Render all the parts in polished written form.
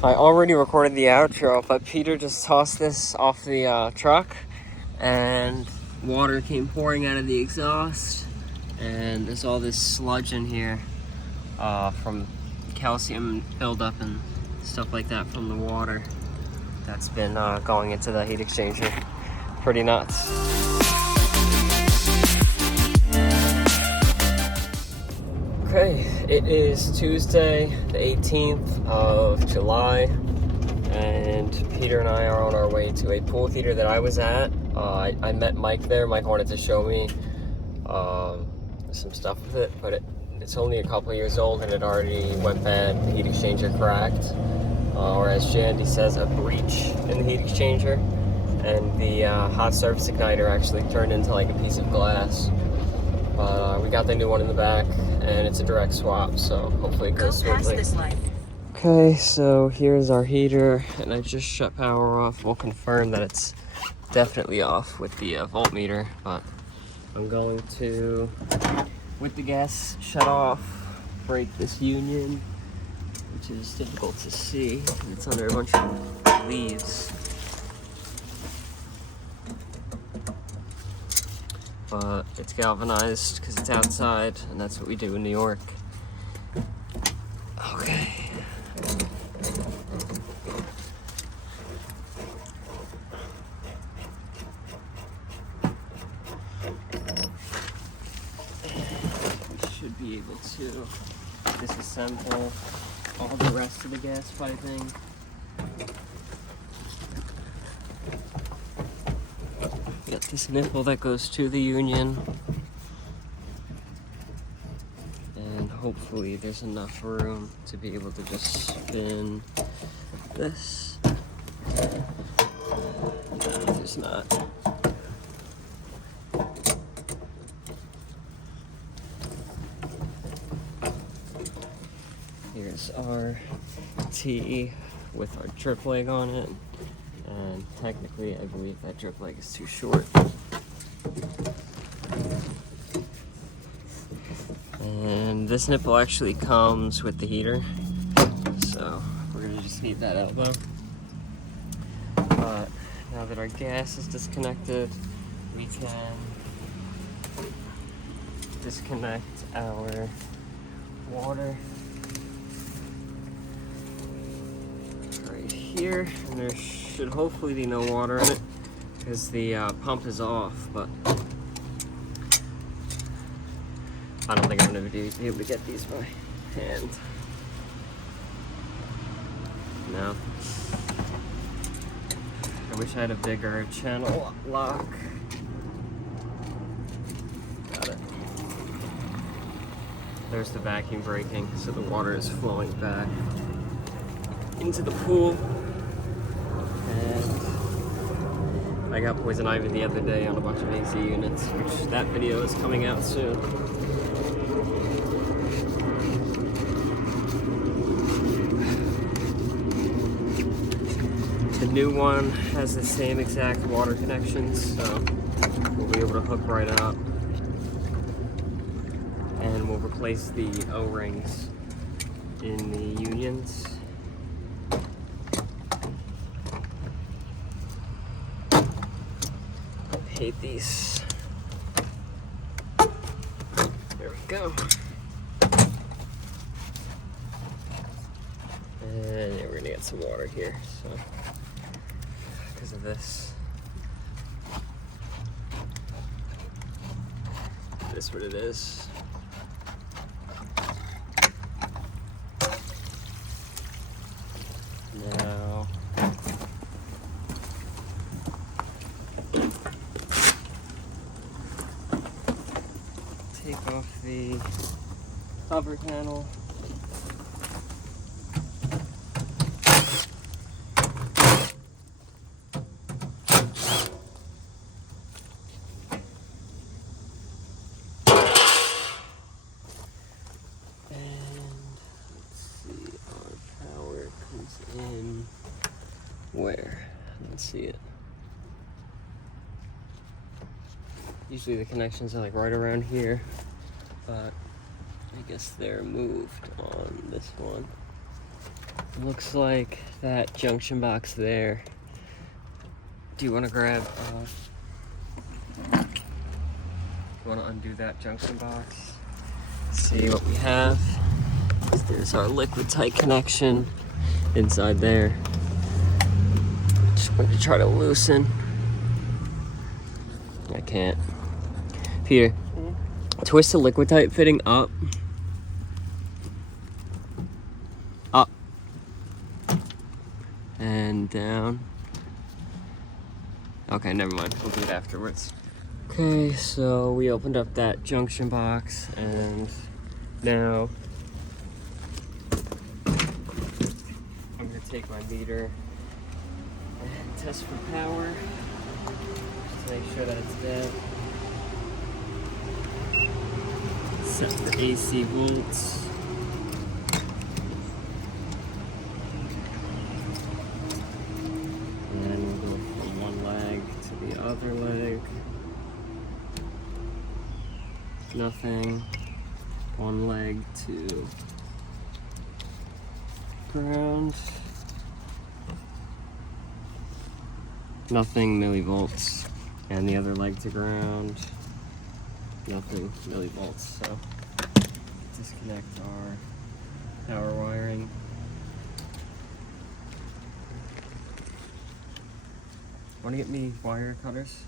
I already recorded the outro, but Peter just tossed this off the truck and water came pouring out of the exhaust, and there's all this sludge in here from calcium buildup and stuff like that from the water that's been going into the heat exchanger. Pretty nuts. Okay, it is Tuesday, the 18th of July, and Peter and I are on our way to a pool theater that I was at. I met Mike there. Mike wanted to show me some stuff with it, but it's only a couple years old and it already went bad. The heat exchanger cracked, or as Jandy says, a breach in the heat exchanger, and the hot surface igniter actually turned into like a piece of glass. But we got the new one in the back, and it's a direct swap, so hopefully it goes smoothly. Okay, so here's our heater, and I just shut power off. We'll confirm that it's definitely off with the voltmeter, but I'm going to, with the gas shut off, break this union, which is difficult to see. It's under a bunch of leaves. But it's galvanized because it's outside, and that's what we do in New York. Okay. We should be able to disassemble all the rest of the gas piping. Got this nipple that goes to the union, and hopefully there's enough room to be able to just spin this. No, there's not. Here's our T with our drip leg on it. And technically, I believe that drip leg is too short. And this nipple actually comes with the heater, so we're gonna just heat that elbow. But now that our gas is disconnected, we can disconnect our water right here, and there should hopefully be no water in it because the pump is off, but I don't think I'm going to be able to get these by hand. No. I wish I had a bigger channel lock. Got it. There's the vacuum breaking, so the water is flowing back into the pool. And I got poison ivy the other day on a bunch of AC units, which that video is coming out soon. The new one has the same exact water connections, so we'll be able to hook right up. And we'll replace the O-rings in the unions. Hate these. There we go. And yeah, we're gonna get some water here, so because of this. This is what it is. Now take off the cover panel. In where? I don't see it. Usually the connections are like right around here, but I guess they're moved on this one. Looks like that junction box there. Do you want to grab, you want to undo that junction box? See what we have. There's our liquid tight connection inside there. Just going to try to loosen. I can't. Peter, twist the liquid tight fitting up. Up. And down. Okay, never mind. We'll do it afterwards. Okay, so we opened up that junction box and now I'm gonna take my meter and test for power. Just to make sure that it's dead. Set for AC volts. And then we'll go from one leg to the other leg. Nothing. One leg to ground. Nothing millivolts. And the other leg to ground. Nothing millivolts. So disconnect our power wiring. Want to get me wire cutters?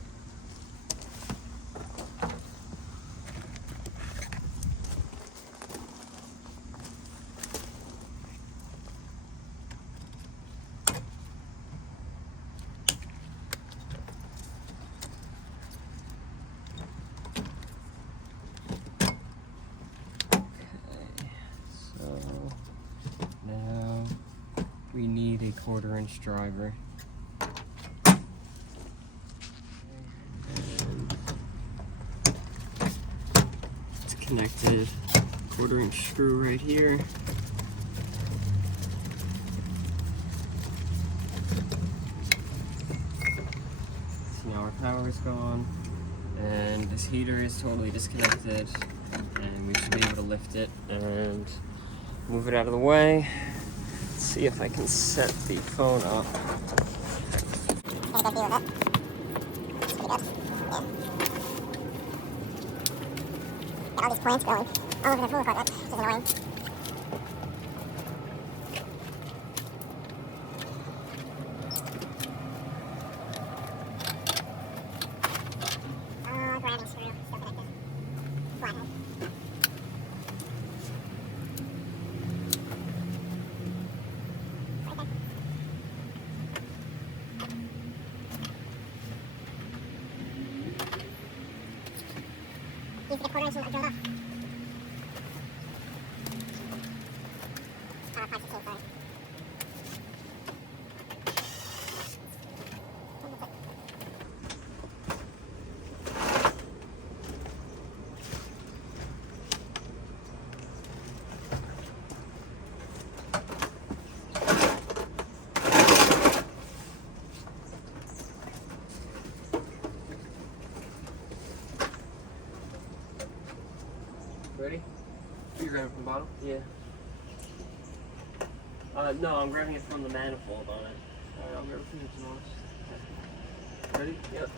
We need a 1/4-inch driver. It's connected 1/4-inch screw right here. So now our power is gone, and this heater is totally disconnected, and we should be able to lift it and move it out of the way. See if I can set the phone up. Get a good view of it. It's pretty good. Yeah. Got all these plants going all over the pool equipment, which is annoying. Grounding screw still connected. Flathead. Use the 1/4-inch and drill it off. Parts of sorry. Ready? You're grabbing from the bottom? Yeah. No, I'm grabbing it from the manifold on it. Alright, I'll grab it from the Ready? Yep.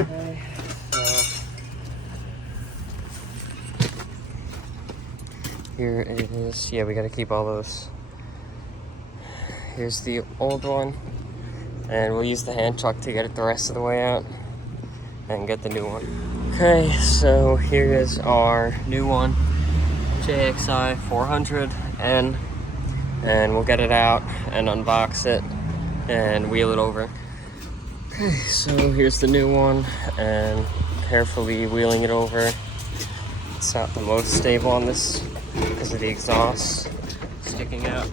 Okay, so here it is. Yeah, we gotta keep all those. Here's the old one, and we'll use the hand truck to get it the rest of the way out and get the new one. Okay, so here is our new one, JXI400N, and we'll get it out and unbox it and wheel it over. Okay, so here's the new one, and carefully wheeling it over. It's not the most stable on this because of the exhaust sticking out,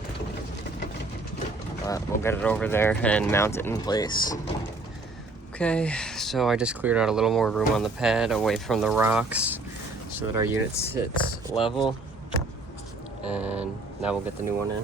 but we'll get it over there and mount it in place. Okay, so I just cleared out a little more room on the pad away from the rocks so so that our unit sits level. And now we'll get the new one in.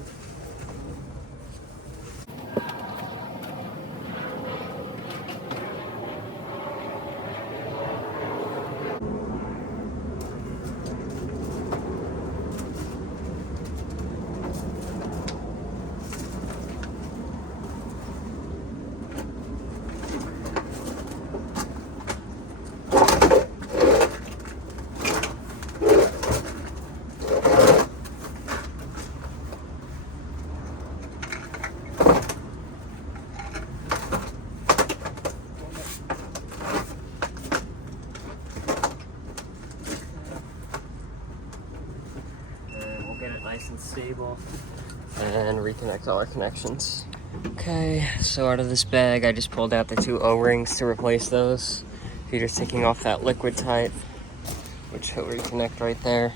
Nice and stable, and reconnect all our connections. Okay, so out of this bag I just pulled out the 2 O-rings to replace those. Peter's taking off that liquid type, which he'll reconnect right there.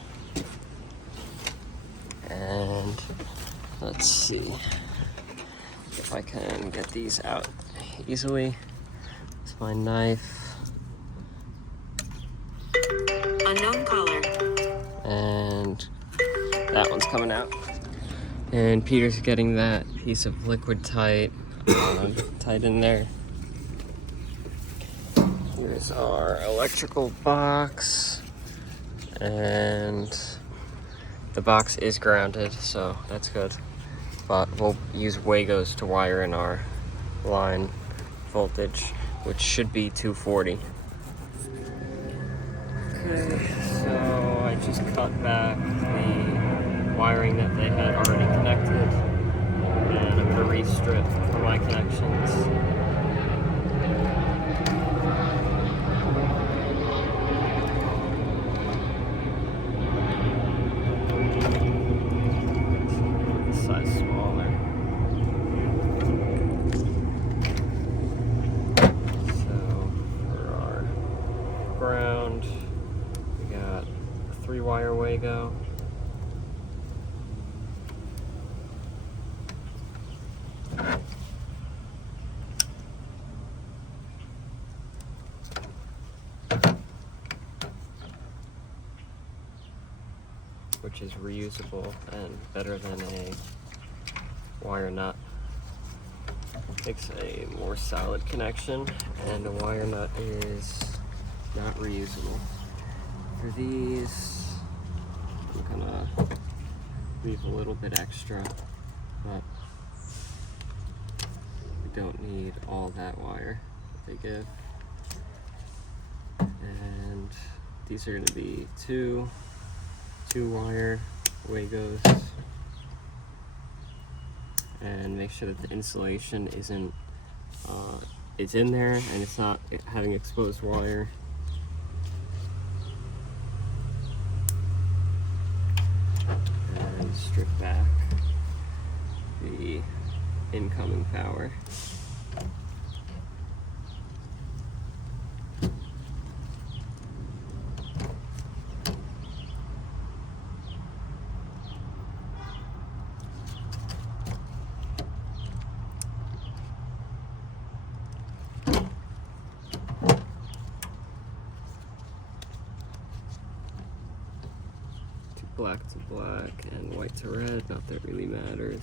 And let's see if I can get these out easily. It's my knife. Unknown caller. And that one's coming out. And Peter's getting that piece of liquid tight tight in there. Here's our electrical box. And the box is grounded, so that's good. But we'll use Wagos to wire in our line voltage, which should be 240. Okay, so I just cut back the wiring that they had already connected, and I'm going to re-strip for my connections. This size smaller. So for our ground, we got a 3-wire Wago. Which is reusable and better than a wire nut. Makes a more solid connection, and a wire nut is not reusable. For these, I'm gonna leave a little bit extra, but we don't need all that wire that they give. And these are gonna be 2-wire Wagos, and make sure that the insulation isn't it's in there and it's not having exposed wire. And strip back the incoming power. Black to black and white to red, not that it really matters.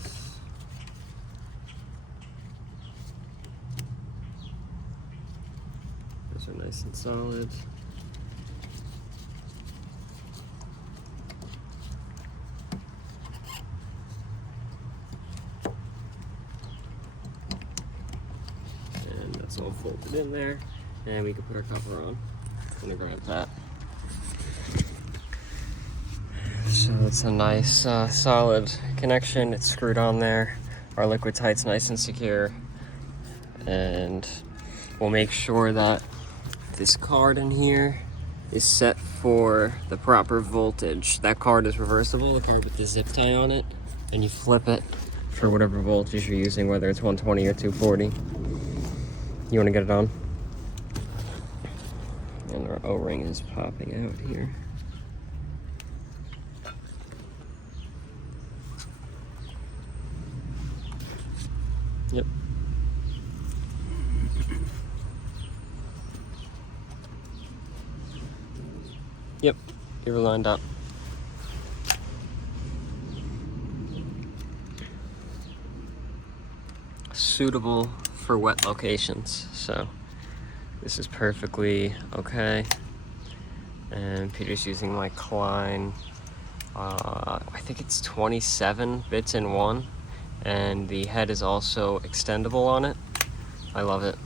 Those are nice and solid. And that's all folded in there, and we can put our cover on. I'm gonna grab that. So it's a nice solid connection. It's screwed on there. Our liquid tight's nice and secure. And we'll make sure that this card in here is set for the proper voltage. That card is reversible, the card with the zip tie on it, and you flip it for whatever voltage you're using, whether it's 120 or 240. You want to get it on? And our O-ring is popping out here. Yep. Yep. You're lined up. Suitable for wet locations, so this is perfectly okay. And Peter's using my Klein, I think it's 27 bits in one, and the head is also extendable on it. I love it.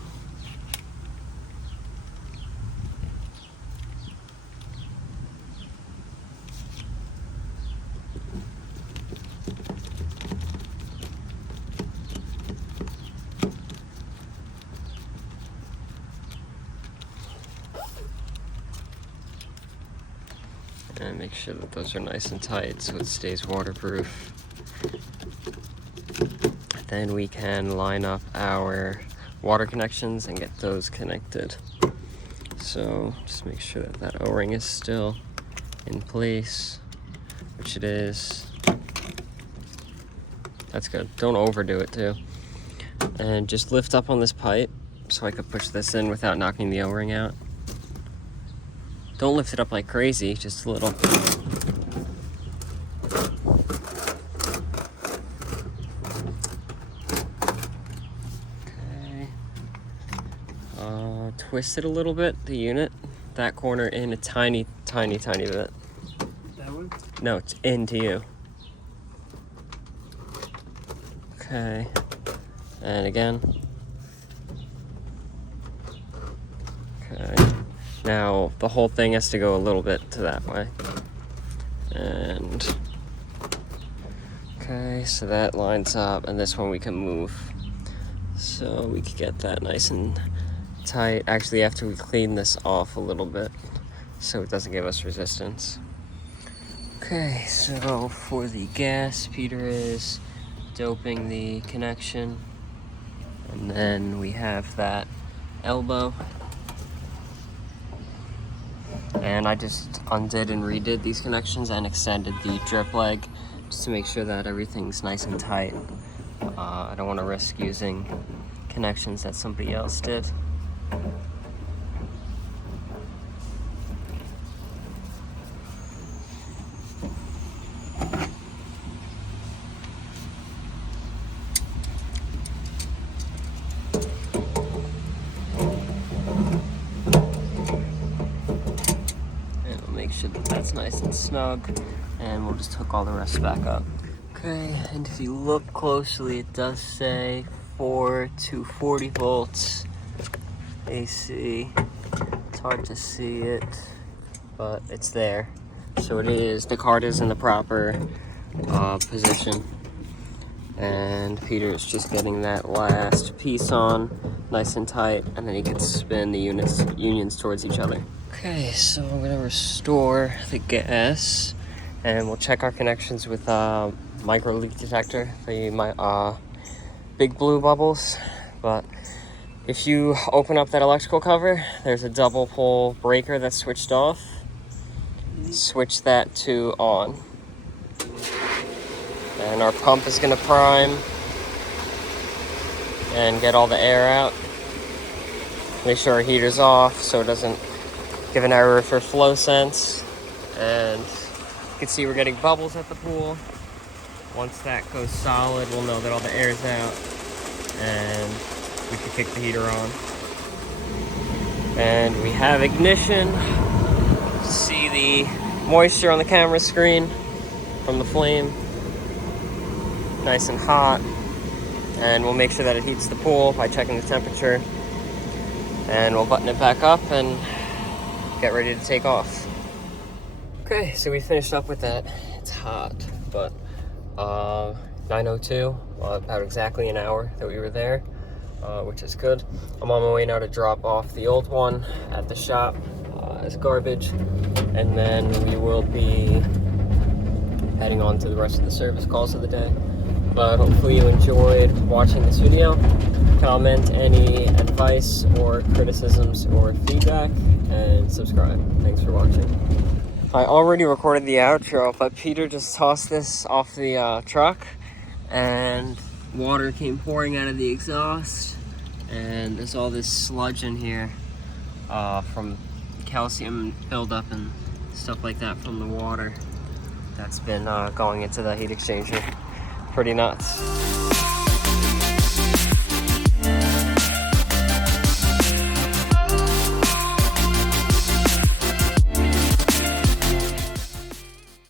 And make sure that those are nice and tight so it stays waterproof. Then we can line up our water connections and get those connected. So just make sure that that O-ring is still in place, which it is. That's good. Don't overdo it too. And just lift up on this pipe so I could push this in without knocking the O-ring out. Don't lift it up like crazy, just a little. Okay. Twist it a little bit, the unit. That corner in a tiny, tiny, tiny bit. That one? No, it's into you. Okay. And again. Okay. Now, the whole thing has to go a little bit to that way. And, okay, so that lines up, and this one we can move. So we can get that nice and tight. Actually, after we clean this off a little bit, so it doesn't give us resistance. Okay, so for the gas, Peter is doping the connection. And then we have that elbow. And I just undid and redid these connections and extended the drip leg just to make sure that everything's nice and tight. I don't want to risk using connections that somebody else did. That's nice and snug, and we'll just hook all the rest back up. Okay, and if you look closely, it does say 4 to 40 volts AC. It's hard to see it, but it's there. So it is, the card is in the proper position. And Peter is just getting that last piece on nice and tight, and then he can spin the unions towards each other. Okay, so I'm gonna restore the gas, and we'll check our connections with micro leak detector, the big blue bubbles. But if you open up that electrical cover, there's a double pole breaker that's switched off. Switch that to on. And our pump is gonna prime and get all the air out. Make sure our heater's off so it doesn't give an error for flow sense. And you can see we're getting bubbles at the pool. Once that goes solid, we'll know that all the air's out and we can kick the heater on. And we have ignition. See the moisture on the camera screen from the flame. Nice and hot. And we'll make sure that it heats the pool by checking the temperature. And we'll button it back up and get ready to take off. Okay, so we finished up with that. It's hot, but 9:02, about exactly an hour that we were there, which is good. I'm on my way now to drop off the old one at the shop as garbage, and then we will be heading on to the rest of the service calls of the day. But hopefully you enjoyed watching this video. Comment any advice or criticisms or feedback, and subscribe. Thanks for watching. I already recorded the outro, but Peter just tossed this off the truck, and water came pouring out of the exhaust, and there's all this sludge in here from calcium buildup in stuff like that from the water that's been going into the heat exchanger. Pretty nuts.